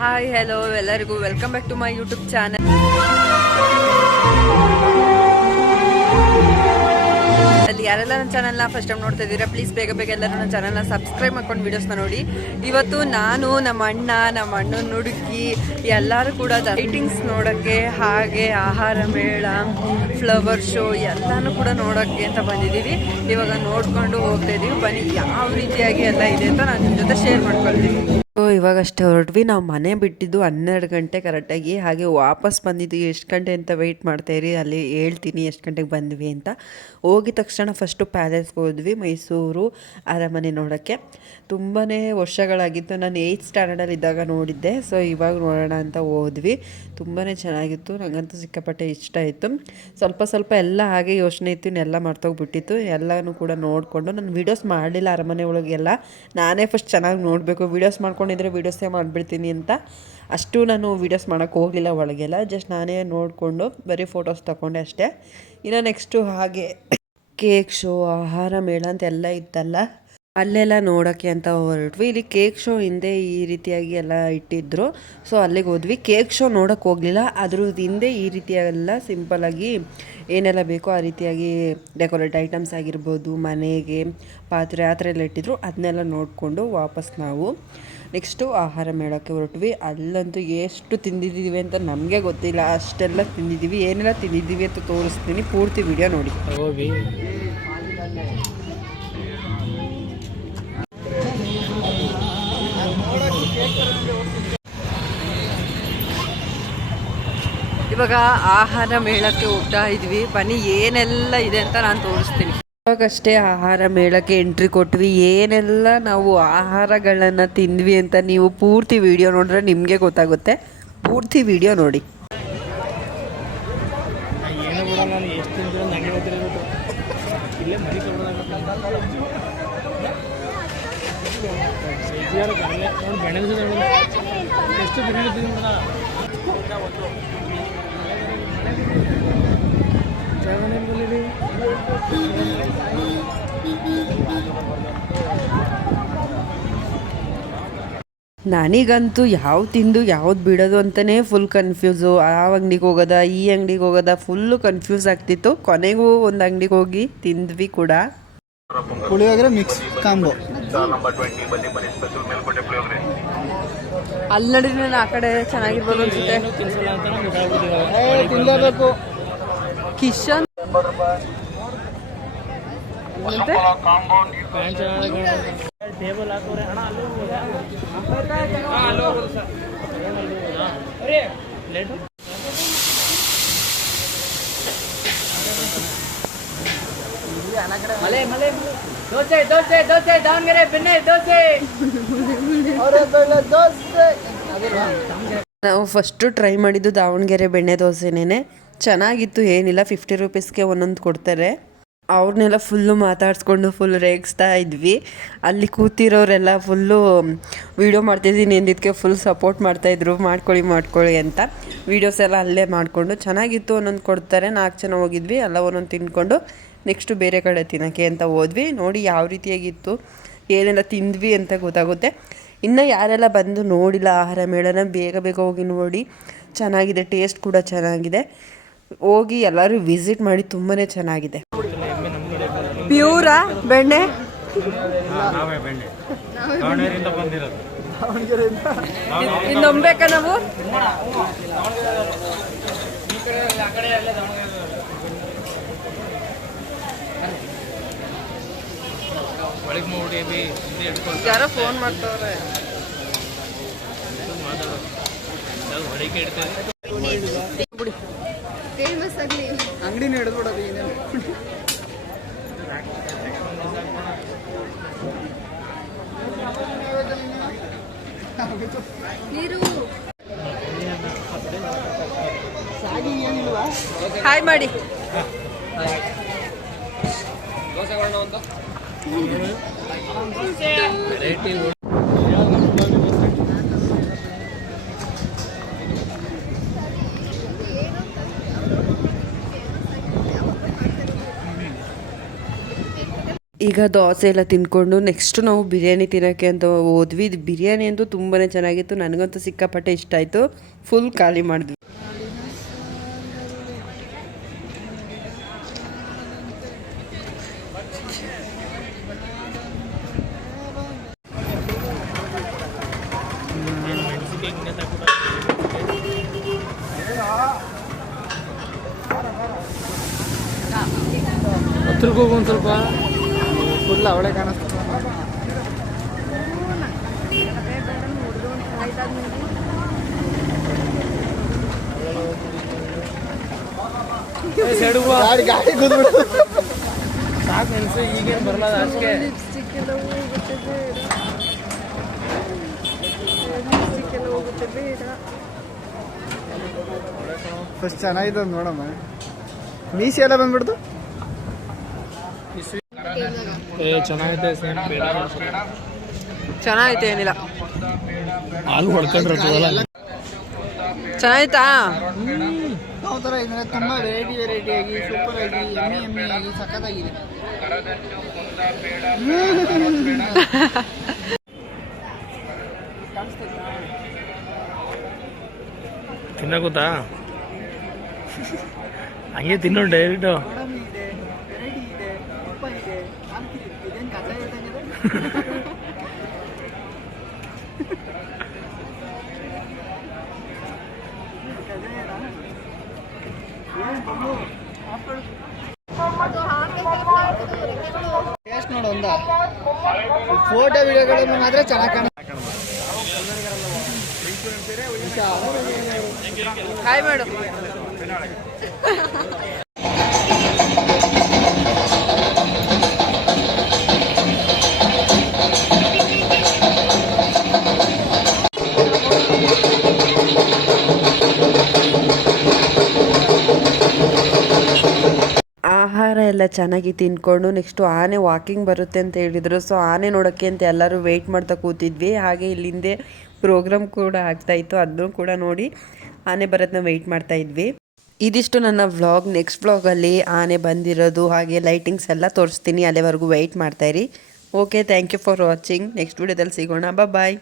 Hi hello ಎಲ್ಲರಿಗೂ. Welcome back to my YouTube channel ಅಲ್ಲಿ ಯಾರೆಲ್ಲ ನನ್ನ ಚಾನಲ್ನ ಫಸ್ಟ್ ಟೈಮ್ ನೋಡ್ತಾ ಇದ್ದೀರಾ ಪ್ಲೀಸ್ ಬೇಗ ಬೇಗ ಎಲ್ಲರೂ ನನ್ನ ಚಾನಲ್ನ ಸಬ್ಸ್ಕ್ರೈಬ್ ಮಾಡ್ಕೊಂಡು ವೀಡಿಯೋಸ್ನ ನೋಡಿ. ಇವತ್ತು ನಾನು ನಮ್ಮ ಅಣ್ಣ, ನಮ್ಮ ಅಣ್ಣನ ಹುಡುಗಿ, ಎಲ್ಲರೂ ಕೂಡ ಲೈಟಿಂಗ್ಸ್ ನೋಡೋಕ್ಕೆ, ಹಾಗೆ ಆಹಾರ ಮೇಳ ಫ್ಲವರ್ ಶೋ ಎಲ್ಲನೂ ಕೂಡ ನೋಡೋಕ್ಕೆ ಅಂತ ಬಂದಿದ್ದೀವಿ. ಇವಾಗ ನೋಡ್ಕೊಂಡು ಹೋಗ್ತಾ ಇದ್ದೀವಿ. ಬನ್ನಿ, ಯಾವ ರೀತಿಯಾಗಿ ಎಲ್ಲ ಇದೆ ಅಂತ ನಾನು ನಿಮ್ಮ ಜೊತೆ ಶೇರ್ ಮಾಡ್ಕೊಳ್ತೀನಿ. ಇವಾಗಷ್ಟೇ ಹೊರಟ್ವಿ. ನಾವು ಮನೆ ಬಿಟ್ಟಿದ್ದು ಹನ್ನೆರಡು ಗಂಟೆ ಕರೆಕ್ಟಾಗಿ. ಹಾಗೆ ವಾಪಸ್ ಬಂದಿದ್ದು ಎಷ್ಟು ಗಂಟೆ ಅಂತ ವೆಯ್ಟ್ ಮಾಡ್ತಾಯಿರಿ ಅಲ್ಲಿ ಹೇಳ್ತೀನಿ ಎಷ್ಟು ಗಂಟೆಗೆ ಬಂದ್ವಿ ಅಂತ. ಹೋಗಿದ ತಕ್ಷಣ ಫಸ್ಟು ಪ್ಯಾಲೇಸ್ಗೆ ಹೋದ್ವಿ ಮೈಸೂರು ಅರಮನೆ ನೋಡೋಕ್ಕೆ. ತುಂಬಾ ವರ್ಷಗಳಾಗಿತ್ತು. ನಾನು ಏಯ್ತ್ ಸ್ಟ್ಯಾಂಡರ್ಡಲ್ಲಿ ಇದ್ದಾಗ ನೋಡಿದ್ದೆ. ಸೊ ಇವಾಗ ನೋಡೋಣ ಅಂತ ಹೋದ್ವಿ ತುಂಬಾ ಚೆನ್ನಾಗಿತ್ತು. ನನಗಂತೂ ಸಿಕ್ಕಾಪಟ್ಟೆ ಇಷ್ಟ ಆಯಿತು. ಸ್ವಲ್ಪ ಸ್ವಲ್ಪ ಎಲ್ಲ ಹಾಗೆ ಯೋಚನೆ ಇತ್ತು. ಎಲ್ಲ ಮರ್ತೋಗ್ಬಿಟ್ಟಿತ್ತು. ಎಲ್ಲನೂ ಕೂಡ ನೋಡಿಕೊಂಡು. ನಾನು ವೀಡಿಯೋಸ್ ಮಾಡಲಿಲ್ಲ ಅರಮನೆ ಒಳಗೆಲ್ಲ. ನಾನೇ ಫಸ್ಟ್ ಚೆನ್ನಾಗಿ ನೋಡಬೇಕು. ವೀಡಿಯೋಸ್ ಮಾಡ್ಕೊಂಡಿದ್ರೆ ವೀಡಿಯೋಸೇ ಮಾಡಿಬಿಡ್ತೀನಿ ಅಂತ. ಅಷ್ಟು ನಾನು ವೀಡಿಯೋಸ್ ಮಾಡೋಕ್ಕೆ ಹೋಗಲಿಲ್ಲ ಒಳಗೆಲ್ಲ. ಜಸ್ಟ್ ನಾನೇ ನೋಡಿಕೊಂಡು ಬರೀ ಫೋಟೋಸ್ ತಗೊಂಡೆ ಅಷ್ಟೇ. ಇನ್ನು ನೆಕ್ಸ್ಟು ಹಾಗೆ ಕೇಕ್ ಶೋ ಆಹಾರ ಮೇಳ ಅಂತ ಎಲ್ಲ ಇತ್ತಲ್ಲ. ಅಲ್ಲೆಲ್ಲ ನೋಡೋಕ್ಕೆ ಅಂತ ಹೊರಟ್ವಿ. ಇಲ್ಲಿ ಕೇಕ್ ಶೋ ಹಿಂದೆ ಈ ರೀತಿಯಾಗಿ ಎಲ್ಲ ಇಟ್ಟಿದ್ರು. ಸೊ ಅಲ್ಲಿಗೆ ಹೋದ್ವಿ. ಕೇಕ್ ಶೋ ನೋಡೋಕ್ಕೆ ಹೋಗಲಿಲ್ಲ. ಅದ್ರ ಹಿಂದೆ ಈ ರೀತಿಯಾಗೆಲ್ಲ ಸಿಂಪಲಾಗಿ ಏನೆಲ್ಲ ಬೇಕೋ ಆ ರೀತಿಯಾಗಿ ಡೆಕೋರೇಟ್ ಐಟಮ್ಸ್ ಆಗಿರ್ಬೋದು, ಮನೆಗೆ ಪಾತ್ರೆ ಆ ಥರ ಎಲ್ಲ ಇಟ್ಟಿದ್ರು. ಅದನ್ನೆಲ್ಲ ನೋಡಿಕೊಂಡು ವಾಪಸ್ ನಾವು ನೆಕ್ಸ್ಟು ಆಹಾರ ಮೇಳಕ್ಕೆ ಹೊರಟ್ವಿ. ಅಲ್ಲಂತೂ ಎಷ್ಟು ತಿಂದಿದ್ದೀವಿ ಅಂತ ನಮಗೆ ಗೊತ್ತಿಲ್ಲ. ಅಷ್ಟೆಲ್ಲ ತಿಂದಿದ್ದೀವಿ. ಏನೆಲ್ಲ ತಿಂದಿದ್ದೀವಿ ಅಂತ ತೋರಿಸ್ತೀನಿ. ಪೂರ್ತಿ ವಿಡಿಯೋ ನೋಡಿ. ಇವಾಗ ಆಹಾರ ಮೇಳಕ್ಕೆ ಹೋಗ್ತಾ ಇದ್ವಿ. ಬನ್ನಿ, ಏನೆಲ್ಲ ಇದೆ ಅಂತ ನಾನು ತೋರಿಸ್ತೀನಿ. ಇವಾಗಷ್ಟೇ ಆಹಾರ ಮೇಳಕ್ಕೆ ಎಂಟ್ರಿ ಕೊಟ್ವಿ. ಏನೆಲ್ಲ ನಾವು ಆಹಾರಗಳನ್ನು ತಿಂದ್ವಿ ಅಂತ ನೀವು ಪೂರ್ತಿ ವಿಡಿಯೋ ನೋಡಿದ್ರೆ ನಿಮಗೆ ಗೊತ್ತಾಗುತ್ತೆ. ಪೂರ್ತಿ ವಿಡಿಯೋ ನೋಡಿ. ಎಷ್ಟು ನನಗಂತೂ ಯಾವ್ದು ತಿಂದು ಯಾವ್ದು ಬಿಡೋದು ಅಂತಲೇ ಫುಲ್ ಕನ್ಫ್ಯೂಸು ಆ ಅಂಗಡಿಗೆ ಹೋಗೋದ ಈ ಅಂಗಡಿಗೆ ಹೋಗೋದ ಫುಲ್ಲು ಕನ್ಫ್ಯೂಸ್ ಆಗ್ತಿತ್ತು. ಕೊನೆಗೂ ಒಂದು ಅಂಗಡಿಗೆ ಹೋಗಿ ತಿಂದ್ವಿ ಕೂಡ. ಪುಳಿಯೋಗರೆ ಮಿಕ್ಸ್ ಕಾಂಬೋ ಅಲ್ಲಿ ನಾನು ಆ ಕಡೆ ಚೆನ್ನಾಗಿರ್ಬೋದು ಅನ್ಸುತ್ತೆ. ತಿನ್ನಲೇಬೇಕು ಕಿಶನ್. ಚೆನ್ನಾಗಿ ಟೇಬಲ್ ಹಾಕೋರೆ. ಹಣ ಅಲ್ಲಿ ಸರ್ ದೋಸೆ ದೋಸೆ ದೋಸೆ, ದಾವಣಗೆರೆ ಬೆಣ್ಣೆ ದೋಸೆ. ನಾವು ಫಸ್ಟು ಟ್ರೈ ಮಾಡಿದ್ದು ದಾವಣಗೆರೆ ಬೆಣ್ಣೆ ದೋಸೆನೇ ಚೆನ್ನಾಗಿತ್ತು, ಏನಿಲ್ಲ. ಫಿಫ್ಟಿ ರುಪೀಸ್ಗೆ ಒಂದೊಂದು ಕೊಡ್ತಾರೆ. ಅವ್ರನ್ನೆಲ್ಲ ಫುಲ್ಲು ಮಾತಾಡಿಸ್ಕೊಂಡು ಫುಲ್ ರೇಗಿಸ್ತಾ ಇದ್ವಿ. ಅಲ್ಲಿ ಕೂತಿರೋರೆಲ್ಲ ಫುಲ್ಲು, ವೀಡಿಯೋ ಮಾಡ್ತಿದ್ದೀನಿ ಎಂದಿದ್ದಕ್ಕೆ ಫುಲ್ ಸಪೋರ್ಟ್ ಮಾಡ್ತಾಯಿದ್ರು ಮಾಡ್ಕೊಳ್ಳಿ ಮಾಡ್ಕೊಳ್ಳಿ ಅಂತ. ವೀಡಿಯೋಸ್ ಎಲ್ಲ ಅಲ್ಲೇ ಮಾಡಿಕೊಂಡು ಚೆನ್ನಾಗಿತ್ತು ಒಂದೊಂದು ಕೊಡ್ತಾರೆ. ನಾಲ್ಕು ಜನ ಹೋಗಿದ್ವಿ, ಎಲ್ಲ ಒಂದೊಂದು ತಿಂದ್ಕೊಂಡು ನೆಕ್ಸ್ಟು ಬೇರೆ ಕಡೆ ತಿನ್ನೋಕ್ಕೆ ಅಂತ ಹೋದ್ವಿ. ನೋಡಿ ಯಾವ ರೀತಿಯಾಗಿತ್ತು, ಏನೆಲ್ಲ ತಿಂದ್ವಿ ಅಂತ ಗೊತ್ತಾಗುತ್ತೆ. ಇನ್ನು ಯಾರೆಲ್ಲ ಬಂದು ನೋಡಿಲ್ಲ ಆಹಾರ ಮೇಳನ, ಬೇಗ ಬೇಗ ಹೋಗಿ ನೋಡಿ. ಚೆನ್ನಾಗಿದೆ, ಟೇಸ್ಟ್ ಕೂಡ ಚೆನ್ನಾಗಿದೆ. ಹೋಗಿ ಎಲ್ಲರೂ ವಿಸಿಟ್ ಮಾಡಿ ತುಂಬಾ ಚೆನ್ನಾಗಿದೆ. ಪ್ಯೂರಾ ಬೆಣ್ಣೆ? ನಾವೇ ಬೆಣ್ಣೆ. ದಾವಣಗೆರೆಯಿಂದ ಬಂದಿರೋದು. ಇನ್ನು ನಂಬೇಕಾ ನಾವು ಯಾರೋ ಫೋನ್ ಮಾಡ್ತಾವ್ರೆ. ಅಂಗಡಿನ ಹಿಡಿದ್ಬಿಡೋದು ಹಾಯ್ ಮಾಡಿ. ವೆರೈಟಿ ದೋಸೆ ಎಲ್ಲ ತಿನ್ಕೊಂಡು ನೆಕ್ಸ್ಟ್ ನಾವು ಬಿರಿಯಾನಿ ತಿನ್ನೋಕ್ಕೆ ಅಂತ ಹೋದ್ವಿ. ಇದು ಬಿರಿಯಾನಿ ಅಂತೂ ತುಂಬಾ ಚೆನ್ನಾಗಿತ್ತು. ನನಗಂತೂ ಸಿಕ್ಕಾಪಟ್ಟೆ ಇಷ್ಟ ಆಯಿತು. ಫುಲ್ ಖಾಲಿ ಮಾಡಿದ್ವಿ. ಹತ್ರಕ್ಕೆ ಫುಲ್ ಅವಳೆ ಕಾಣಿಸ್ತದೆ ಸೈಡ್ ಗಾಡಿ ಗಾಡಿ ಕೂತ್ಬಿಡು ಸಾಕು ನೆನ್ಸು ಈಗೇನು ಬರಲ್ಲ ಅಷ್ಟೇ. ಫಸ್ಟ್ ಚೆನ್ನಾಗಿದೆ ನೋಡಮ್ಮ. ಮೀಸಿ ಎಲ್ಲ ಬಂದ್ಬಿಡ್ತು? ಏ ಚೆನ್ನಾಗೈತೆ ಸೇಮ್ ಬೇಡ ಚೆನ್ನಾಗೈತೆ ಏನಿಲ್ಲ. ಹಾಲು ಹೊಡ್ಕೊಂಡ್ರೆ ಚೆನ್ನಾಯ್ತಾ ಯಾವ ಥರ ಇದ್ರೆ ತುಂಬ ವೆರೈಟಿ ವೆರೈಟಿ ಆಗಿ ಸೂಪರ್ ಆಗಿ ಎಮ್ಮಿ ಎಮ್ಮಿ ಆಗಿ ಸಖತ್ತಾಗಿದೆ. ಹಂಗೆ ತಿನ್ನೋ ಡೈರೆಕ್ಟು ಗೋಡಂಬಿ ಇದೆ ವೆರೈಟಿ ಇದೆ ತುಪ್ಪ ಇದೆ ನಾಲ್ಕು ಇದೆ ಇದೇನು ಕಥೆ ಇದ್ದಂಗಿದೆ ಟೇಸ್ಟ್ ನೋಡು ಒಂದ ಫೋಟೋ ವಿಡಿಯೋಗಳನ್ನು ಮಾತ್ರ ಚೆನ್ನಾಗಿ ಕಾಣ ಹಾಯ್ ಮಾಡು ಎಲ್ಲ ಚೆನ್ನಾಗಿ ತಿನ್ಕೊಂಡು ನೆಕ್ಸ್ಟು ಆನೆ ವಾಕಿಂಗ್ ಬರುತ್ತೆ ಅಂತ ಹೇಳಿದರು. ಸೊ ಆನೆ ನೋಡೋಕ್ಕೆ ಅಂತ ಎಲ್ಲರೂ ವೆಯ್ಟ್ ಮಾಡ್ತಾ ಕೂತಿದ್ವಿ. ಹಾಗೆ ಇಲ್ಲಿಂದೆ ಪ್ರೋಗ್ರಾಮ್ ಕೂಡ ಆಗ್ತಾ ಇತ್ತು. ಅದನ್ನು ಕೂಡ ನೋಡಿ ಆನೆ ಬರೋದನ್ನ ವೆಯ್ಟ್ ಮಾಡ್ತಾ ಇದ್ವಿ. ಇದಿಷ್ಟು ನನ್ನ ವ್ಲಾಗ್ ನೆಕ್ಸ್ಟ್ ವ್ಲಾಗಲ್ಲಿ ಆನೆ ಬಂದಿರೋದು, ಹಾಗೆ ಲೈಟಿಂಗ್ಸ್ ಎಲ್ಲ ತೋರಿಸ್ತೀನಿ. ಅಲ್ಲಿವರೆಗೂ wait ಮಾಡ್ತಾಯಿರಿ okay thank you for watching next ವಿಡಿಯೋದಲ್ಲಿ ಸಿಗೋಣ. ಬಾಯ್